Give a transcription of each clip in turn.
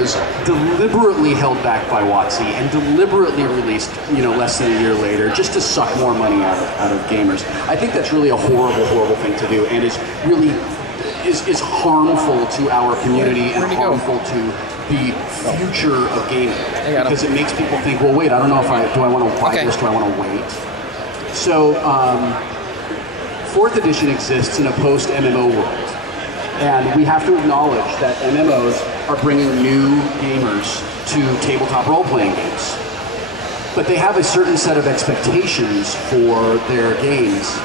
was deliberately held back by WotC and deliberately released, less than a year later, just to suck more money out of gamers. I think that's really a horrible, horrible thing to do, and is really is harmful to our community and harmful to the future of gaming, because it makes people think, well, wait, I don't know if do I want to buy this? Do I want to wait? So, 4th edition exists in a post-MMO world. And we have to acknowledge that MMOs are bringing new gamers to tabletop role-playing games. But they have a certain set of expectations for their games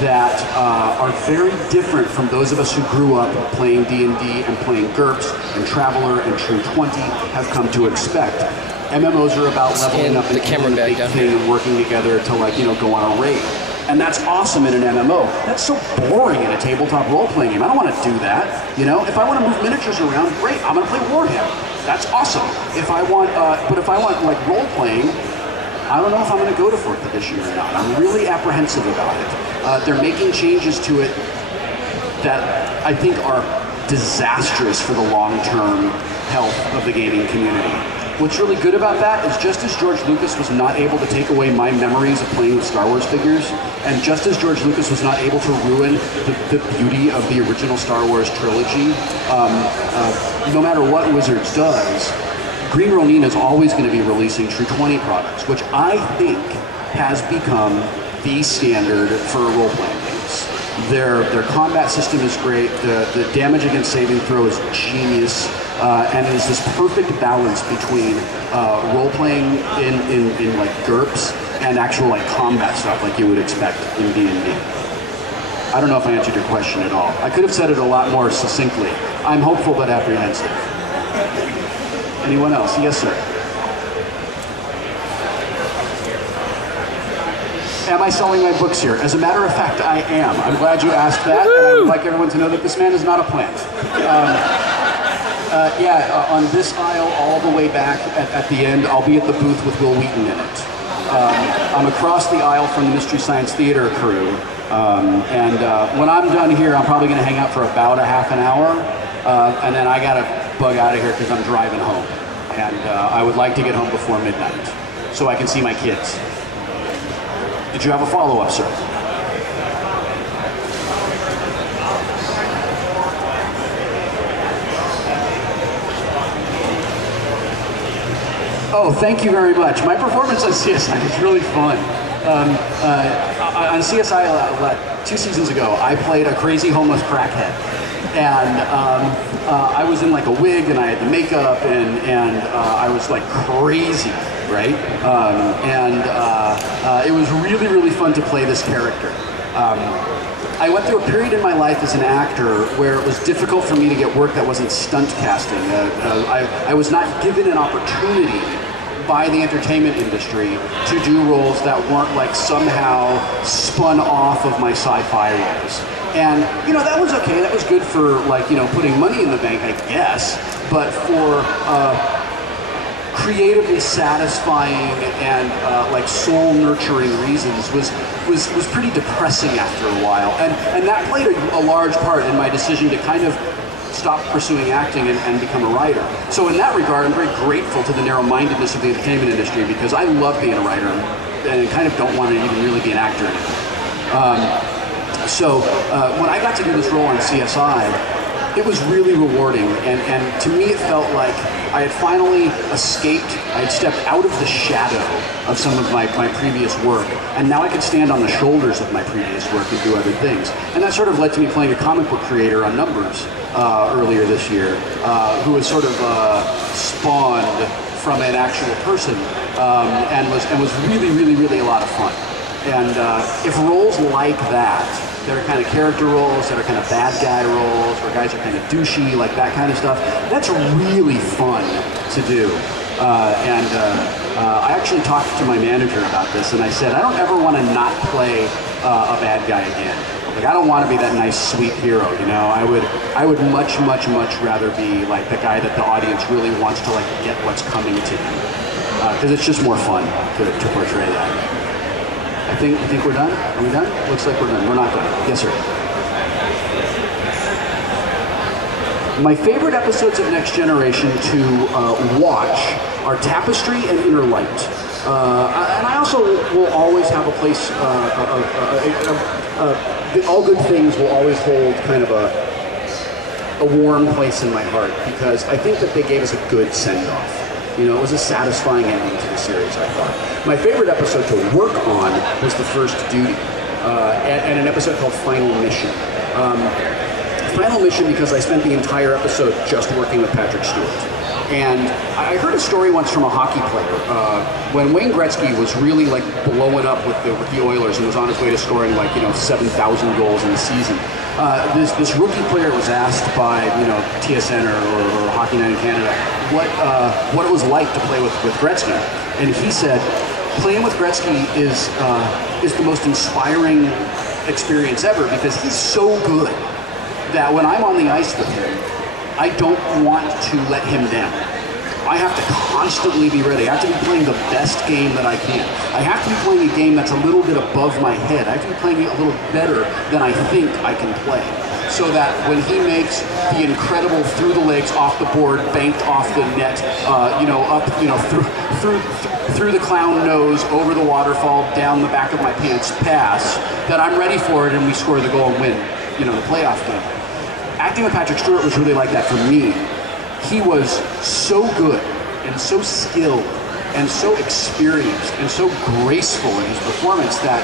that are very different from those of us who grew up playing D&D and playing GURPS and Traveler and True 20 have come to expect. MMOs are about leveling up and killing a big thing and working together to go on a raid. And that's awesome in an MMO. That's so boring in a tabletop role-playing game. I don't want to do that. If I want to move miniatures around, great. I'm going to play Warhammer. That's awesome. If I want, but if I want role-playing, I don't know if I'm going to go to 4th edition or not. I'm really apprehensive about it. They're making changes to it that I think are disastrous for the long-term health of the gaming community. What's really good about that is just as George Lucas was not able to take away my memories of playing with Star Wars figures, and just as George Lucas was not able to ruin the beauty of the original Star Wars trilogy, no matter what Wizards does, Green Ronin is always going to be releasing True 20 products, which I think has become the standard for role-playing games. Their combat system is great, the damage against saving throw is genius, and it is this perfect balance between role-playing in GURPS and actual combat stuff like you would expect in D&D. I don't know if I answered your question at all. I could have said it a lot more succinctly. I'm hopeful but apprehensive. Anyone else? Yes, sir. Am I selling my books here? As a matter of fact, I am. I'm glad you asked that, and I would like everyone to know that this man is not a plant. On this aisle, all the way back at the end, I'll be at the booth with Wil Wheaton in it. I'm across the aisle from the Mystery Science Theater crew, when I'm done here, I'm probably going to hang out for about a half an hour, and then I got to bug out of here because I'm driving home. And I would like to get home before midnight so I can see my kids. Did you have a follow-up, sir? Oh, thank you very much. My performance on CSI was really fun. On CSI 2 seasons ago, I played a crazy homeless crackhead. And I was in a wig, and I had the makeup, and I was crazy, right? It was really, really fun to play this character. I went through a period in my life as an actor where it was difficult for me to get work that wasn't stunt casting. I was not given an opportunity by the entertainment industry to do roles that weren't somehow spun off of my sci-fi roles. And, that was okay. That was good for, putting money in the bank, I guess. But for creatively satisfying and, soul-nurturing reasons was pretty depressing after a while. And that played a large part in my decision to kind of stop pursuing acting and become a writer. So in that regard, I'm very grateful to the narrow-mindedness of the entertainment industry, because I love being a writer and kind of don't want to even really be an actor anymore. So when I got to do this role on CSI, it was really rewarding, and to me it felt like I had finally escaped. I had stepped out of the shadow of some of my previous work, and now I could stand on the shoulders of my previous work and do other things. And that sort of led to me playing a comic book creator on Numbers earlier this year, who was sort of spawned from an actual person, and was really, really, really a lot of fun. And if roles like that are kind of character roles, that are kind of bad guy roles, where guys are kind of douchey, like that kind of stuff, that's really fun to do. I actually talked to my manager about this, and I said, I don't ever want to not play a bad guy again. I don't want to be that nice, sweet hero, I would much, much, much rather be the guy that the audience really wants to get what's coming to them, because it's just more fun to portray that. I think we're done. Are we done? Looks like we're done. We're not done. Yes, sir. My favorite episodes of Next Generation to watch are Tapestry and Inner Light. And I also will always have a place, All Good Things will always hold kind of a warm place in my heart, because I think that they gave us a good send-off. You know, it was a satisfying ending to the series, I thought. My favorite episode to work on was The First Duty, and an episode called Final Mission. Final Mission because I spent the entire episode just working with Patrick Stewart. And I heard a story once from a hockey player. When Wayne Gretzky was really like blowing up with the Oilers and was on his way to scoring 7,000 goals in a season, this rookie player was asked by TSN or Hockey Night in Canada what it was like to play with Gretzky, and he said, playing with Gretzky is the most inspiring experience ever, because he's so good that when I'm on the ice with him, I don't want to let him down. I have to constantly be ready. I have to be playing the best game that I can. I have to be playing a game that's a little bit above my head. I have to be playing it a little better than I think I can play, so that when he makes the incredible through the legs, off the board, banked off the net, up, through the clown nose, over the waterfall, down the back of my pants pass, that I'm ready for it and we score the goal and win, the playoff game. Acting with Patrick Stewart was really like that for me. He was so good and so skilled and so experienced and so graceful in his performance that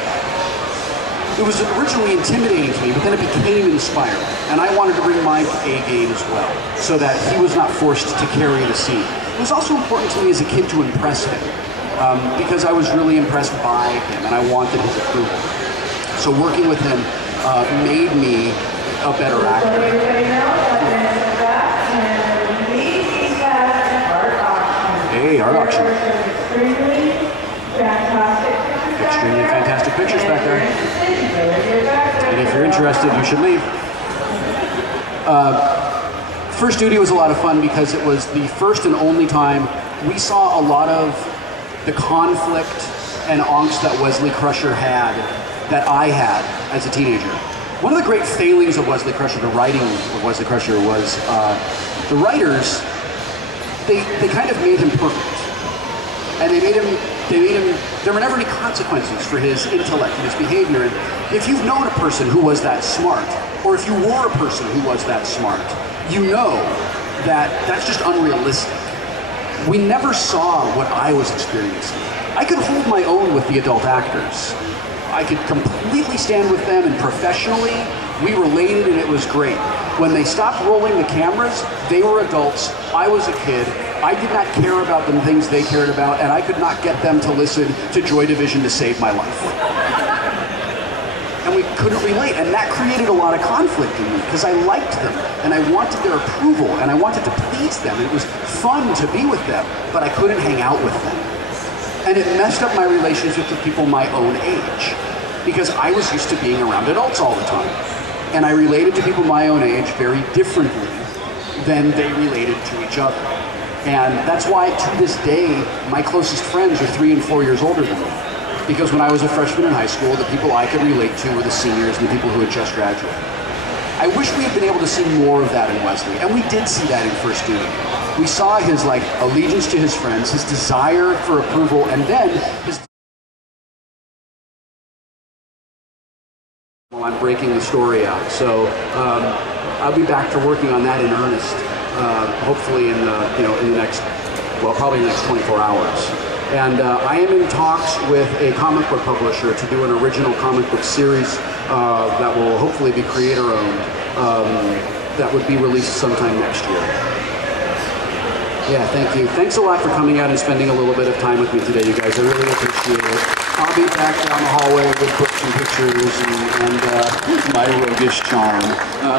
it was originally intimidating to me, but then it became inspiring. And I wanted to bring my A game as well, so that he was not forced to carry the scene. It was also important to me as a kid to impress him, because I was really impressed by him and I wanted his approval. So working with him made me a better actor. Hey, art auction. Extremely fantastic pictures back there. And if you're interested, you should leave. First Duty was a lot of fun because it was the first and only time we saw a lot of the conflict and angst that Wesley Crusher had, that I had as a teenager. One of the great failings of Wesley Crusher, the writing of Wesley Crusher, was the writers, they kind of made him perfect. And there were never any consequences for his intellect and his behavior. And if you've known a person who was that smart, or if you were a person who was that smart, you know that that's just unrealistic. We never saw what I was experiencing. I could hold my own with the adult actors. I could completely stand with them, and professionally, we related and it was great. When they stopped rolling the cameras, they were adults, I was a kid, I did not care about the things they cared about, and I could not get them to listen to Joy Division to save my life. And we couldn't relate, and that created a lot of conflict in me, because I liked them, and I wanted their approval, and I wanted to please them. It was fun to be with them, but I couldn't hang out with them. And it messed up my relationships with people my own age, because I was used to being around adults all the time. And I related to people my own age very differently than they related to each other. And that's why, to this day, my closest friends are 3 and 4 years older than me. Because when I was a freshman in high school, the people I could relate to were the seniors and the people who had just graduated. I wish we had been able to see more of that in Wesley, and we did see that in First Duty. We saw his allegiance to his friends, his desire for approval, and then his... Well, I'm breaking the story out, so I'll be back to working on that in earnest, hopefully in the next, well, probably in the next 24 hours. And I am in talks with a comic book publisher to do an original comic book series that will hopefully be creator-owned, that would be released sometime next year. Yeah, thank you. Thanks a lot for coming out and spending a little bit of time with me today, you guys. I really appreciate it. I'll be back down the hallway with books and pictures and my roguish charm.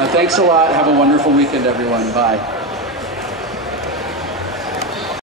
Thanks a lot. Have a wonderful weekend, everyone. Bye.